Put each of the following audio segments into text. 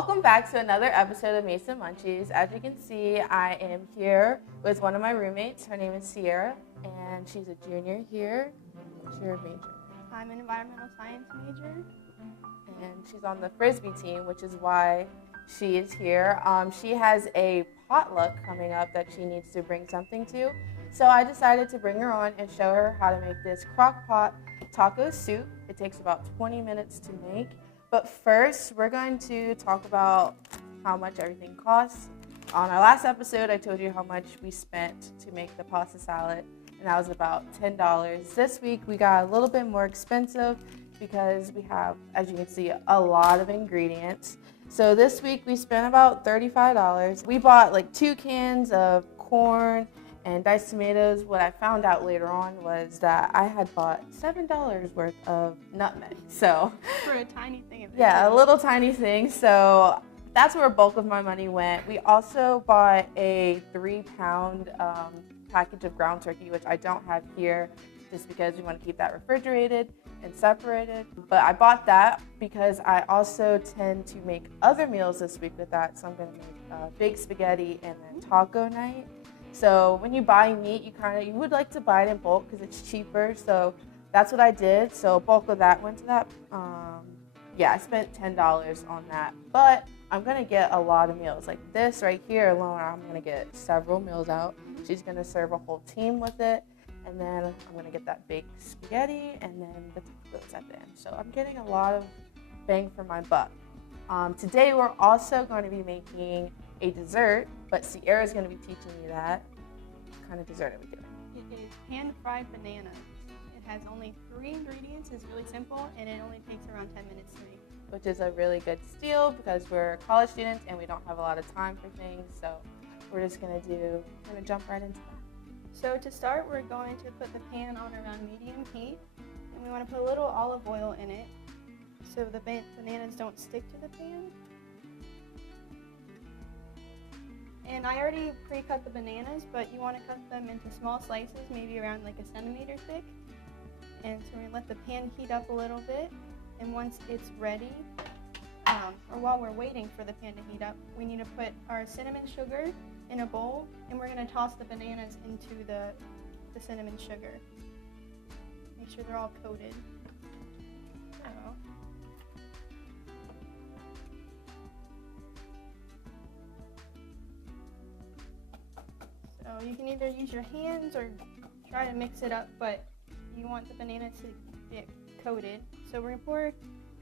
Welcome back to another episode of Mason Munchies. As you can see, I am here with one of my roommates. Her name is Sierra, and she's a junior here. What's your major? I'm an environmental science major. And she's on the Frisbee team, which is why she is here. She has a potluck coming up that she needs to bring something to. So I decided to bring her on and show her how to make this crock pot taco soup. It takes about 20 minutes to make. But first, we're going to talk about how much everything costs. On our last episode, I told you how much we spent to make the pasta salad, and that was about $10. This week, we got a little bit more expensive because we have, as you can see, a lot of ingredients. So this week, we spent about $35. We bought like 2 cans of corn and diced tomatoes. What I found out later on was that I had bought $7 worth of nutmeg. So for a tiny thing of it. Yeah, a little tiny thing. So that's where a bulk of my money went. We also bought a 3-pound package of ground turkey, which I don't have here just because we want to keep that refrigerated and separated. But I bought that because I also tend to make other meals this week with that. So I'm going to make baked spaghetti and then taco night. So when you buy meat, you would like to buy it in bulk because it's cheaper. So that's what I did. So a bulk of that went to that. I spent $10 on that. But I'm going to get a lot of meals. Like this right here alone, I'm going to get several meals out. She's going to serve a whole team with it. And then I'm going to get that baked spaghetti and then the tacos at the end. So I'm getting a lot of bang for my buck. Today we're also going to be making a dessert, but Sierra's going to be teaching me that. What kind of dessert are we doing? It is pan-fried banana. It has only 3 ingredients. It's really simple, and it only takes around 10 minutes to make. Which is a really good steal because we're college students and we don't have a lot of time for things. So we're just going to jump right into that. So to start, we're going to put the pan on around medium heat, and we want to put a little olive oil in it so the bananas don't stick to the pan. And I already pre-cut the bananas, but you want to cut them into small slices, maybe around like 1 centimeter thick. And so we're going to let the pan heat up a little bit. And once it's ready, or while we're waiting for the pan to heat up, we need to put our cinnamon sugar in a bowl, and we're going to toss the bananas into the cinnamon sugar. Make sure they're all coated. So you can either use your hands or try to mix it up, but you want the bananas to get coated. So we're going to pour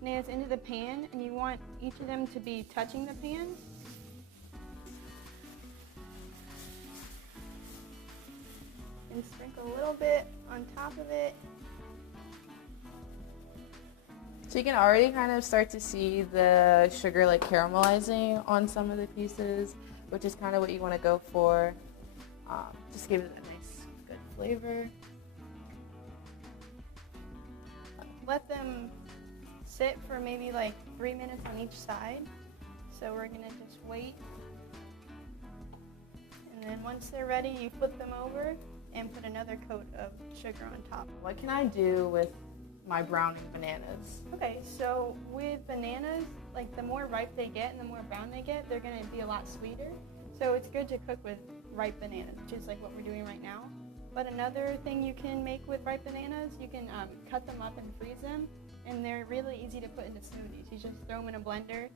bananas into the pan, and you want each of them to be touching the pan. And sprinkle a little bit on top of it. So you can already kind of start to see the sugar like caramelizing on some of the pieces, which is kind of what you want to go for. Just give it a nice, good flavor. Let them sit for maybe like 3 minutes on each side. So we're gonna just wait. And then once they're ready, you flip them over and put another coat of sugar on top. What can I do with my browning bananas? Okay, so with bananas, like the more ripe they get and the more brown they get, they're gonna be a lot sweeter. So it's good to cook with ripe bananas, which is like what we're doing right now. But another thing you can make with ripe bananas, you can cut them up and freeze them, and they're really easy to put into smoothies. You just throw them in a blender,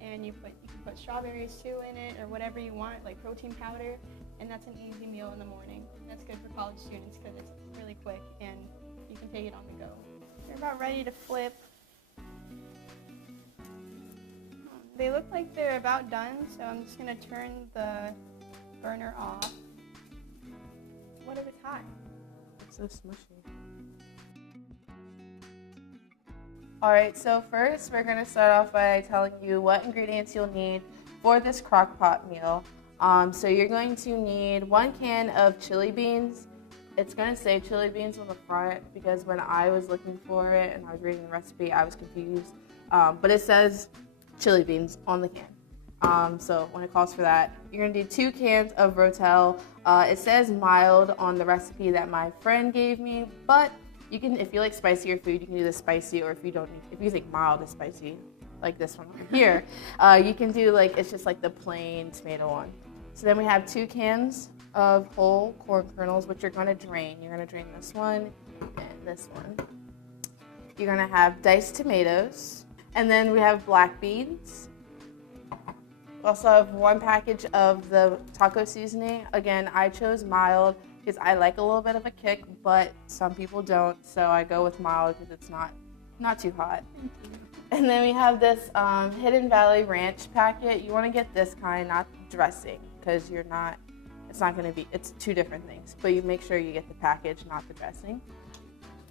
and you can put strawberries too in it, or whatever you want, like protein powder, and that's an easy meal in the morning. That's good for college students because it's really quick and you can take it on the go. They're about ready to flip. They look like they're about done, so I'm just gonna turn the burner off. What if it's hot? It's so smushy. Alright, so first we're going to start off by telling you what ingredients you'll need for this crock pot meal. So you're going to need 1 can of chili beans. It's going to say chili beans on the front because when I was looking for it and I was reading the recipe, I was confused. But it says chili beans on the can. So when it calls for that, you're going to do 2 cans of Rotel. It says mild on the recipe that my friend gave me, but you can, if you like spicier food, you can do the spicy, or if you think mild is spicy, like this one over here. You can do like, it's just like the plain tomato one. So then we have 2 cans of whole corn kernels, which you're gonna drain. You're gonna drain this one and this one. You're gonna have diced tomatoes, and then we have black beans. We also have 1 package of the taco seasoning. Again, I chose mild because I like a little bit of a kick, but some people don't, so I go with mild because it's not too hot. And then we have this Hidden Valley Ranch packet. You want to get this kind, not dressing, because it's 2 different things. But you make sure you get the package, not the dressing.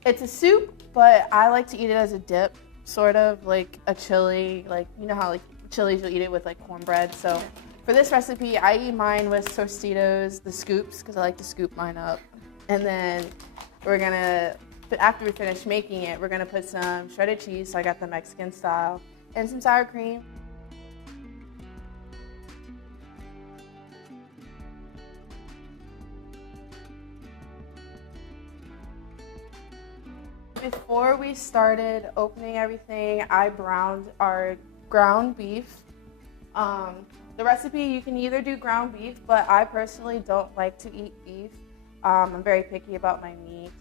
It's a soup, but I like to eat it as a dip, sort of like a chili, like, you know how like chilies you'll eat it with like cornbread. So for this recipe, I eat mine with Tostitos, the scoops, because I like to scoop mine up. And then after we finish making it, we're gonna put some shredded cheese, so I got the Mexican style, and some sour cream. Before we started opening everything, I browned our ground beef. The recipe, you can either do ground beef, but I personally don't like to eat beef. I'm very picky about my meat.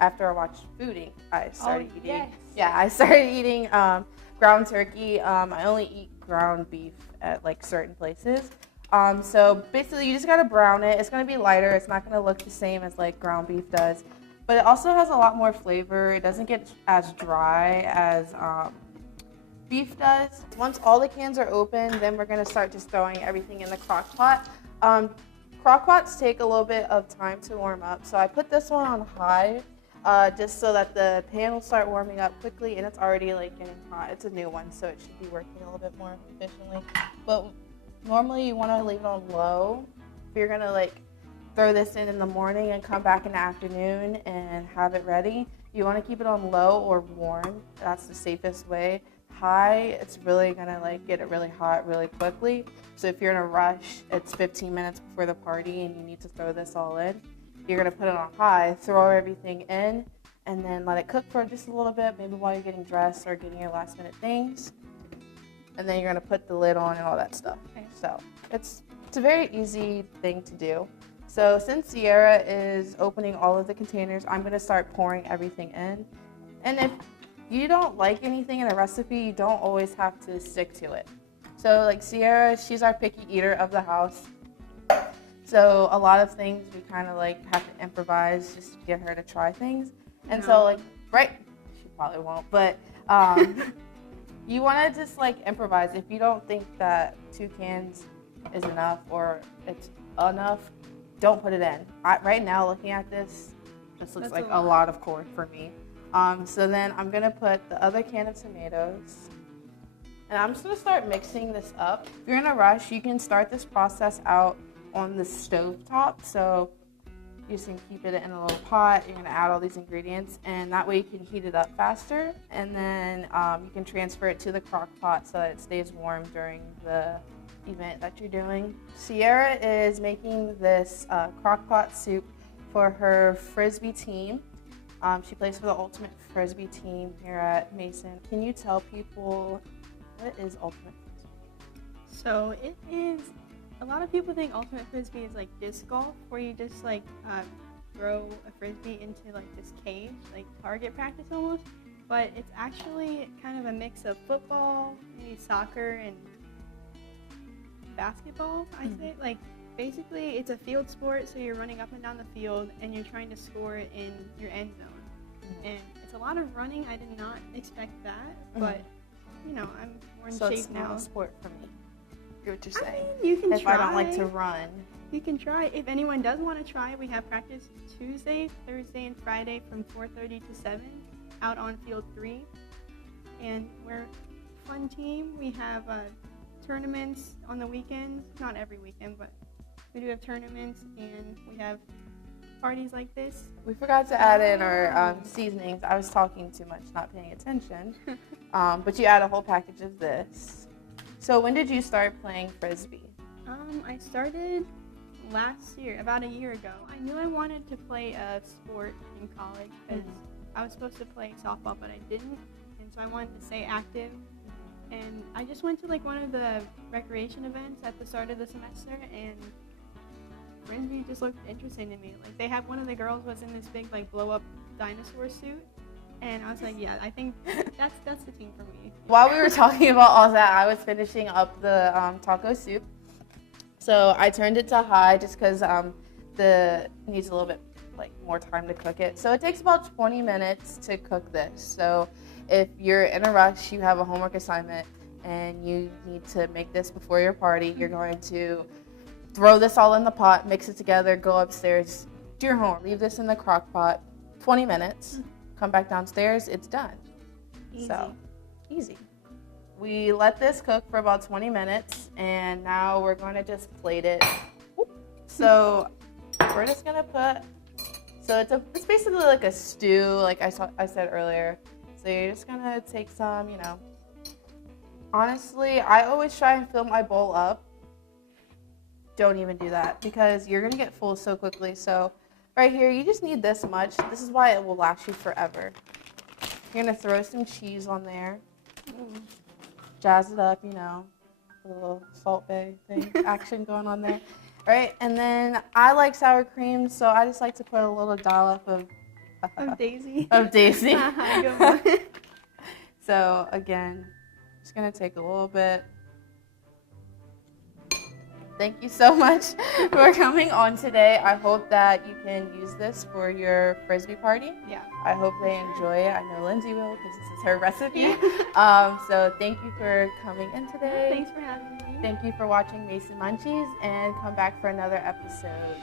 After I watched Food Inc., I started eating. Yes. Yeah, I started eating ground turkey. I only eat ground beef at like certain places. So basically, you just gotta brown it. It's gonna be lighter. It's not gonna look the same as like ground beef does, but it also has a lot more flavor. It doesn't get as dry as beef does. Once all the cans are open, then we're gonna start just throwing everything in the crock pot. Crock pots take a little bit of time to warm up, so I put this one on high just so that the pan will start warming up quickly, and it's already like getting hot. It's a new one, so it should be working a little bit more efficiently. But normally you want to leave it on low. If you're gonna like throw this in the morning and come back in the afternoon and have it ready, you want to keep it on low or warm. That's the safest way. High, it's really gonna like get it really hot really quickly. So if you're in a rush, it's 15 minutes before the party and you need to throw this all in, you're gonna put it on high, throw everything in, and then let it cook for just a little bit, maybe while you're getting dressed or getting your last minute things. And then you're gonna put the lid on and all that stuff. Okay. So it's a very easy thing to do. So since Sierra is opening all of the containers, I'm gonna start pouring everything in. And if you don't like anything in a recipe, you don't always have to stick to it. So like Sierra, she's our picky eater of the house. So a lot of things we kind of like have to improvise just to get her to try things. And so like, right, she probably won't, but you want to just like improvise. If you don't think that 2 cans is enough or it's enough, don't put it in. Right now, looking at this looks like a lot of corn for me. So then I'm gonna put the other can of tomatoes, and I'm just gonna start mixing this up. If you're in a rush, you can start this process out on the stove top. So you just can keep it in a little pot. You're gonna add all these ingredients, and that way you can heat it up faster. And then you can transfer it to the crock pot so that it stays warm during the event that you're doing. Sierra is making this crock pot soup for her Frisbee team. She plays for the Ultimate Frisbee team here at Mason. Can you tell people what is Ultimate Frisbee? So it is, a lot of people think Ultimate Frisbee is like disc golf, where you just like throw a Frisbee into like this cage, like target practice almost. But it's actually kind of a mix of football, maybe soccer, and basketball, I say. Like, basically, it's a field sport, so you're running up and down the field, and you're trying to score it in your end zone. And it's a lot of running. I did not expect that, but, you know, I'm more in shape now. So it's not a sport for me, hear what you're saying. I mean, you can if try. I don't like to run. You can try. If anyone does want to try, we have practice Tuesday, Thursday, and Friday from 4:30 to 7 out on field 3. And we're a fun team. We have tournaments on the weekends, not every weekend, but we do have tournaments, and we have parties like this. We forgot to add in our seasonings. I was talking too much, not paying attention. But you add a whole package of this. So when did you start playing Frisbee? I started last year, about a year ago. I knew I wanted to play a sport in college because I was supposed to play softball, but I didn't. And so I wanted to stay active. And I just went to like one of the recreation events at the start of the semester, and Frisbee just looked interesting to me. Like they have one of the girls was in this big like blow up dinosaur suit, and I was like, yeah, I think that's the team for me. While we were talking about all that, I was finishing up the taco soup. So I turned it to high just because the needs a little bit like more time to cook it. So it takes about 20 minutes to cook this. So if you're in a rush, you have a homework assignment, and you need to make this before your party, you're going to throw this all in the pot, mix it together, go upstairs, do your homework, leave this in the crock pot, 20 minutes, come back downstairs, it's done. Easy. So, easy. We let this cook for about 20 minutes, and now we're going to just plate it. So we're just going to put, so it's basically like a stew, like I said earlier. So you're just going to take some, you know. Honestly, I always try and fill my bowl up. Don't even do that because you're going to get full so quickly. So right here, you just need this much. This is why it will last you forever. You're going to throw some cheese on there. Jazz it up, you know. A little Salt Bae thing, action going on there. All right, and then I like sour cream, so I just like to put a little dollop of Daisy. Of Daisy. Good one. So again, just gonna take a little bit. Thank you so much for coming on today. I hope that you can use this for your Frisbee party. Yeah. I hope they enjoy it. I know Lindsay will because this is her recipe. So thank you for coming in today. Thanks for having me. Thank you for watching Mason Munchies, and come back for another episode.